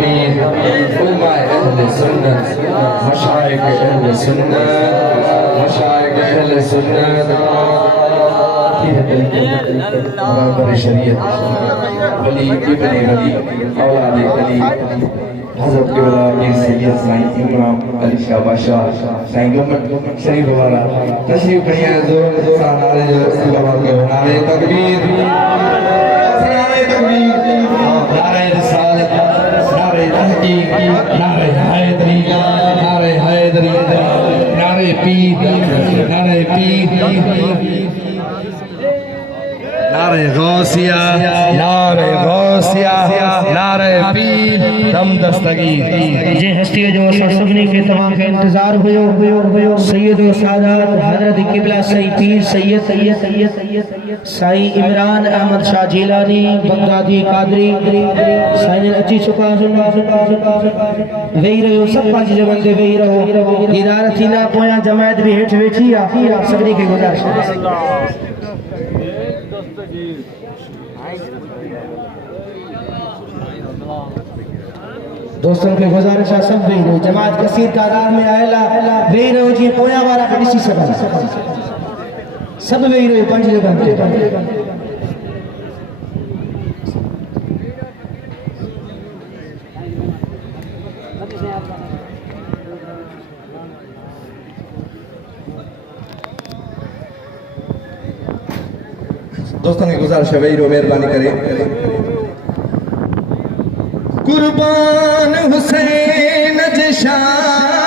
पीर उलमाए अहले सुन्नत मशाइख अहले सुन्नत मशाइख अहले सुन्नत बराबर शरीयत वली इब्ने वली औलाद वली हज़रत क़िबला पीर सैयद साईं इमाम अली शाह बादशाह साईं गमन शरीफ वाला तशरीफ खणिया जोर सां नारे जो इस्तेमाल कयो नारे तकबीर नारे तकबीर नारे रिसालत नारे तहकीक नारे हैदरी नारे हैदरी नारे पीर नारे गौसिया नारे पीर दम दस्तगीर जे हस्ती जो सभनी के तमाम के इंतजार हुयो सैयद व सादात हजरत क़िबला साईं पीर सैयद साईं इमरान अहमद शाह जिलानी बगदादी कादरी साईं अची चुका वेही रहो सब पांच जगह ते वेही रहो दीदार थींदा पोयां जमायत भी हेठ वेठी आ सभनी के गुजारिश दोस्तों के गुजारिश सब वेही रहो जमात कसीर तादाद में आयला वेही रहो जी पोयां वारा के ॾिसी सघनि सब वेही रहो पंज जगह ते दोस्तों की गुजारिश है वेही रहो मेहरबानी करे कुर्बान हुसैन जशान